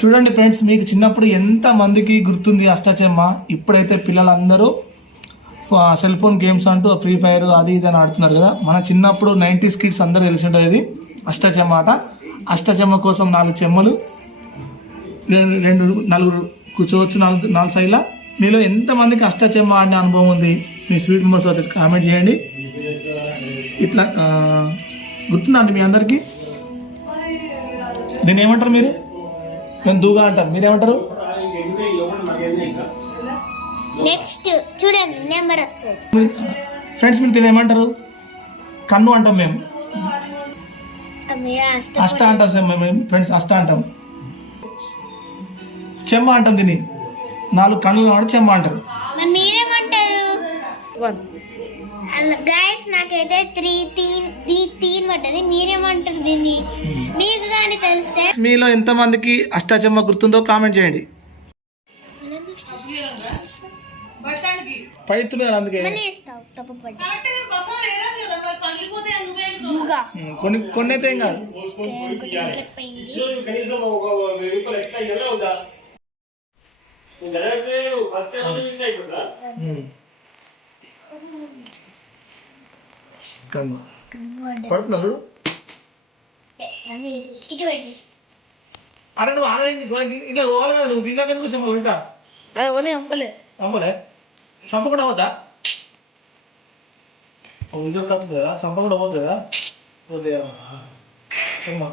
చూడండి ఫ్రెండ్స్ మీకు చిన్నప్పుడు ఎంత మందికి గుర్తుంది అష్టాచెమ్మ ఇప్పుడైతే పిల్లలందరూ సెల్ ఫోన్ గేమ్స్ అంటూ ఫ్రీ ఫైర్ అది ఇది అని ఆడుతున్నారు కదా. మన చిన్నప్పుడు నైంటీస్ కిడ్స్ అందరూ తెలిసి ఉంటుంది ఇది అష్టాచెమ్మ ఆట. అష్టాచెమ్మ కోసం నాలుగు చెమ్మలు రెండు రెండు నలుగురు కూర్చోవచ్చు నాలుగు నాలుగు సైడ్ల. మీలో ఎంతమందికి అష్టాచెమ్మ ఆడిన అనుభవం ఉంది? మీ స్వీట్ మెంబర్స్ వచ్చి కామెంట్ చేయండి. ఇట్లా గుర్తుందండి మీ అందరికీ? దీన్ని ఏమంటారు మీరు? మేము దూగా అంటాం. మీరేమంటారు? నెక్స్ట్ చూడండి నెంబర్ వస్తుంది. ఫ్రెండ్స్ మీరు దీన్ని ఏమంటారు? కన్ను అంటాం మేము. అష్ట అంటాం సార్ మేము ఫ్రెండ్స్ అష్ట అంటాం. చెమ్మ అంటాం దీన్ని. నాలుగు కన్నులు చెమ్మ అంటారు. గైస్ నాకైతే త్రీ తీన్ తీన్ పడ్డది. మీరేమంటారు దీన్ని? మీకు కానీ తెలిస్తే మీలో ఎంతమందికి అష్టాచెమ్మ గుర్తుందో కామెంట్ చేయండి. పైతున్నారు అందుకే. కొన్ని కొన్ని అయితే ఏం కాదు పోయింది కనీసం ఒక వెయ్యి రూపాయలు ఎక్స్ట్రా ఇవ్వలే అవుతా డైరెక్ట్ ఫస్ట్ కన్ను ఇటు పెట్టి అరే నువ్వు ఆడలేదు ఇంకా పోవాలి కదా నువ్వు తిన్నా కనుక సింహ వింటా ఓనే అంపలే నమ్మలే చంపకుండా పోతా ఉద్యోగం కాదు కదా చంపకుండా పోతుంది కదా పోతే సింహ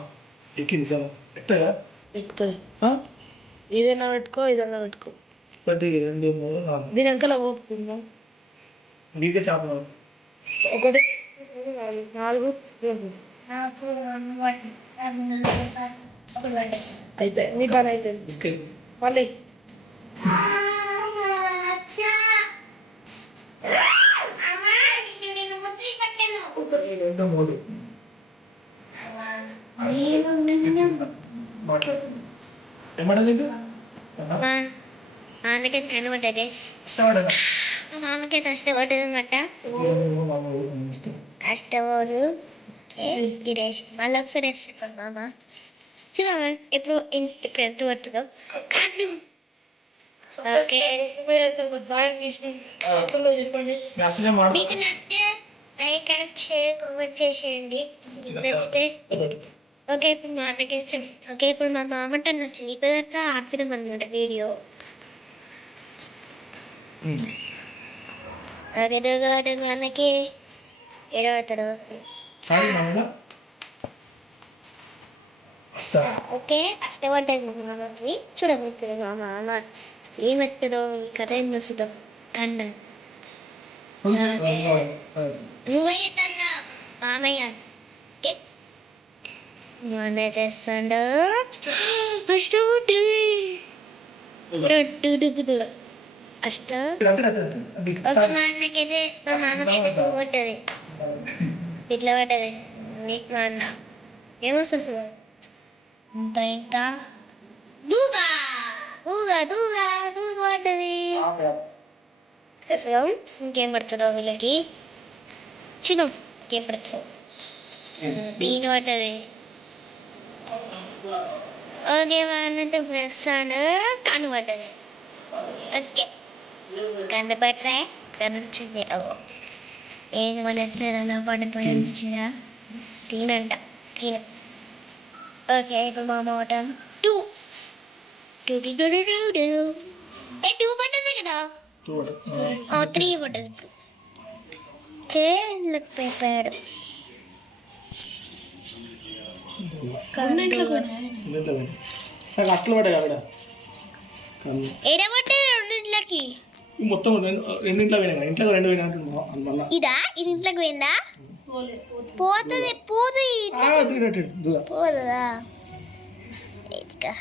ఎక్కింది సింహ ఎక్కగా ఎక్కుతుంది ఇదైనా పెట్టుకో ఇదైనా పెట్టుకో ఒకటి రెండు మూడు నాలుగు దీని వెనకాల పోతుందా నీకే చేపలు ఒకటి నాలుగు, అయిపోయి నీ పని తీసుకెళ్ళి మళ్ళీ. మూడు. ఏమన్నా నీకు ఇష్టపడదా? మామకి మామకే కష్టపడ్డది అనమాట కష్టపోదు గిరేష్ మళ్ళీ ఒకసారి వేస్తాను మామ. చూడమ్మా ఇప్పుడు ఇప్పుడు ఎంత పడుతుందో కన్ను. ఓకే. మీకు నచ్చితే లైక్ అండ్ షేర్ కామెంట్ చేసేయండి. నచ్చితే. ఓకే ఇప్పుడు మా అన్నకి ఓకే ఇప్పుడు మా మామ మామట నచ్చింది దాకా ఆపినాం అనమాట వీడియో. Hmm. అదిగా మనకి వస్తా ఓకే కష్టపడ్డది మా మామ ఏమెత్తదో కథ ఏం చూస్తుందో కన్నా నువ్వైతన్నా మామయ్య ఓకే మొన్న చేస్తాడు కష్టపడ్డది రెండు అష్ట ఒక మా అన్నకైతే మా మామకైతే పడ్డది ఇట్లా పడ్డది నీకు మా అన్న ఏమొస్తుంది ఇంత ఇంత దూగా దూగా దూగా దూగా పడ్డది అసలు ఇంకేం పడుతుందో వీళ్ళకి చూద్దాం ఇంకేం పడుతుందో దీని పడ్డది ఓకే అంటే వేస్తాడు కను పడ్డది ఓకే కన్ను పట్టరా కనిపించింది ఏది మన అలా పడిపోయిందా తినంట తిన ఓకే ఇప్పుడు మా మాట two two two two two two A two పడ్డది కదా త్రీ పడ్డది ఇప్పుడు ఓకే లేకపోయాడు నాకు అష్టలు పడ్డాయి ఆవిడ కన్ను ఎడబట్టేది రెండింటికి ఈ మొత్తం రెండు రెండింట్లో పోయినా ఇంట్లో రెండు పోయినా మళ్ళా ఇదా? ఇంట్లోకి పోయిందా? పోతుంది. పోదు ఇదిగా.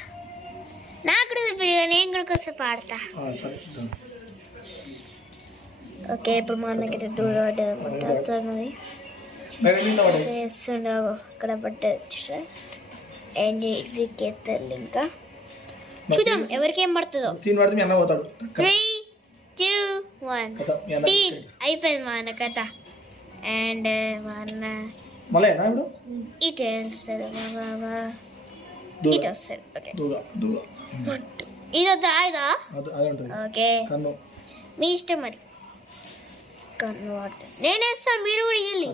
నాకు కూడా నేను కూడా పాడతా. ఓకే ఇప్పుడు మా అన్నకి దూరం చేస్తుండవు ఇక్కడ పడ్డది? అండ్ ఇది ఇంకా. చూద్దాం ఎవరికి ఏం పడుతుందో. దీని పడితే మీ అన్న పోతాడు. త్రీ వన్ టీ అయిపోయింది మా అన్న కథ అండ్ మా అన్న ఇటు వేస్తాడు మా బాబా ఇటు వస్తాడు ఓకే ఇది వద్దా ఇదా ఓకే మీ ఇష్టం మరి కన్ను వాటర్ నేను వేస్తా మీరు కూడా ఇవ్వాలి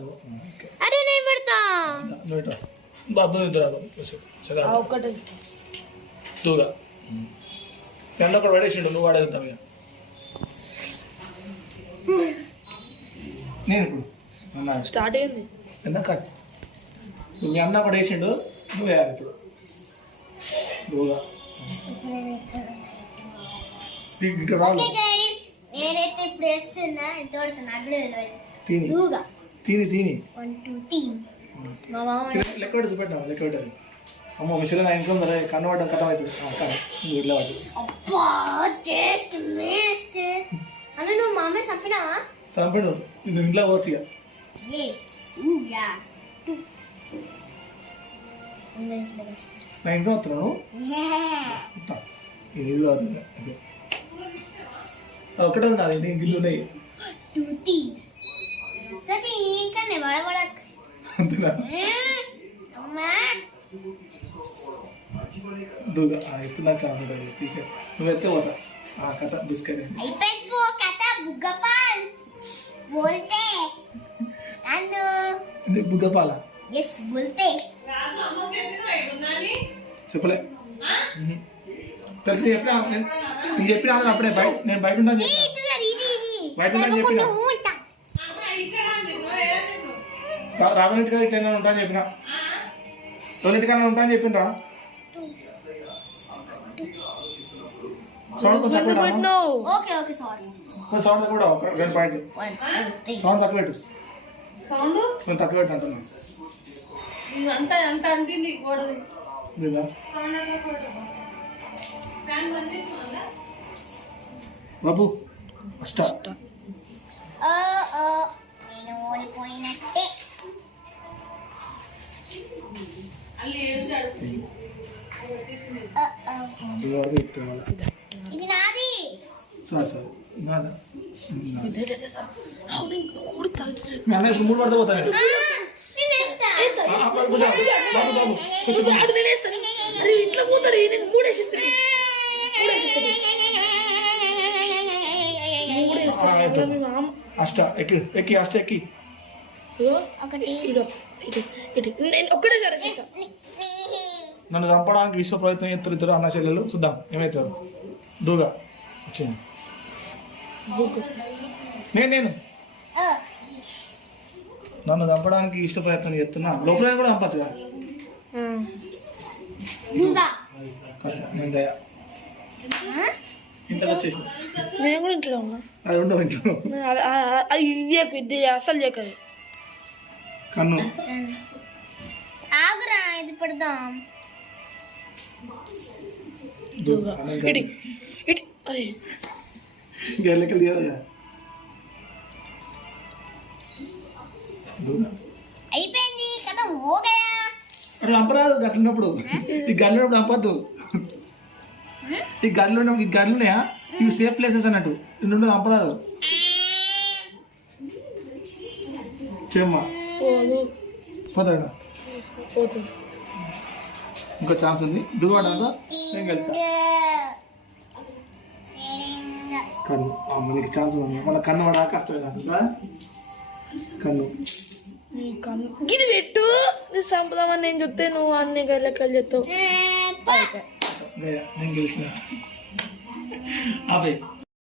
అరే నేను పెడతా బాబు ఒక్కటి దూగా ఎండ అక్కడ పడేసిండు నువ్వు వాడేద్దాం ఇక నేను ఇప్పుడు అన్న. స్టార్ట్ అయింది ఎంత కట్ మీ అన్న కూడా వేసిండు నువ్వు వేయాలి ఇప్పుడు. దూగా ఇక- ఇక్కడ రాదు గైస్ నేనైతే ఇప్పుడు వేస్తున్నా ఎంతవరకు నాకు కూడా తెలియదు తిని. దూగా తిని తిని. వన్ టూ తీన్. మా మామ లెక్క పెట్టి లెక్క పెట్టదు. అమ్మో మిషన్ నా ఇంట్లో ఉందా? కన్ను పడ్డం కథం అవుతుంది పట్టు అబ్బా టేస్ట్ మేస్ట్ అన్న నువ్వు మా అమ్మ చంపినావా? చంపడు. నువ్వు ఇంట్లో పోవచ్చు ఇక. నా ఇంట్లో వస్తున్నాను అది. ఒకటే ఉంది నాది నేను గిల్లు ఉన్నాయి. అంతేనా? దూగా ఇప్పుడు నాకు ఛాన్స్ ఉంటుంది పీక. నువ్వు ఎత్తే పోతా. ఆ కథ బిస్కెట్. అయిపోయింది కథ బుగ్గపాల్. బోల్తే నన్ను ఇది బుగ్గపాల ఎస్ బోల్తే చెప్పలే. తెలిసి చెప్పినా నేను నేను చెప్పినా అప్పుడే బయట నేను బయట ఉంటాను ఏ చెప్పినా. ఇటుగా ఇది ఇది బయట ఉందని చెప్పినా. ఉంటా. రా- రాజనీతిగా ఇట్లా ఉంటాను చెప్పిన. తొలిటికన్నా ఉంటాను చెప్పిండ్రా సౌండ్ కొంచెం తక్కువ పెట్టు అమ్మా. Okay okay sorry. కొంచెం సౌండ్ తక్కువ పెట్టు. ఒక రెండు పాయింట్. సౌండ్ తక్కువ పెట్టు. సౌండ్? కొంచెం తక్కువ పెట్టు అంటున్నా. ఇది అంత అంత గోడది? లేదా? బాబు అష్ట నేను ఓడిపోయినట్టే. అల్లి ఓ, ఓ. ఇది వరకు చెప్తే మళ్ళీ ఇది నాది సరే సరే. మూడు పడితే. ఇట్లా పోతాడు నేను మూడేసిస్తాను. అష్ట ఎక్కి ఎక్కి అష్ట ఎక్కి. నేను ఒక్కటే సరే నన్ను చంపడానికి విశ్వ ప్రయత్నం చేస్తారు ఇద్దరు అన్న చెల్లెలు. చూద్దాం ఏమవుతారు దూగా వచ్చింది నేను నేను. నన్ను చంపడానికి ఇష్ట ప్రయత్నం చేస్తున్నా. లోపల కూడా చంపచ్చు కదా నేను దయ. ఇంట్లోకి వచ్చేసి నేను కూడా ఇంట్లో ఉన్నా. అది ఉండవు ఇంట్లో. నేను అ- అ- అ- అది ఇది చేయకు, ఇది చేయ, అస్సలు చేయకది కన్ను. ఆగురా ఇది పెడదాం. దూగా ఇటు ఇటు అది గెల్లకెళ్ళి కదా దూగా అయిపోయింది కథ ఓగయా అరే చంపరాదు గట్లున్నప్పుడు ఈ గల్లున్నప్పుడు చంపద్దు ఈ గల్లు ఈ గల్లున్నాయా ఇవి సేఫ్ ప్లేసెస్ అన్నట్టు నుండి చంపరాదు చెమ్మ పోదు పోతాడు ఇంకో ఛాన్స్ ఉంది దువ్వాడంతా నేను వెళ్తా కన్ను. అమ్మ నీకు ఛాన్స్ ఉంది. మళ్ళీ కన్ను పడా కష్టమే నాకు రా. కన్ను. ఇది పెట్టు. సంపదామని నేను చెప్తే నువ్వు అన్ని గల్లెక్కలు చెప్తావు. నేను గెలిచిన. ఆపే.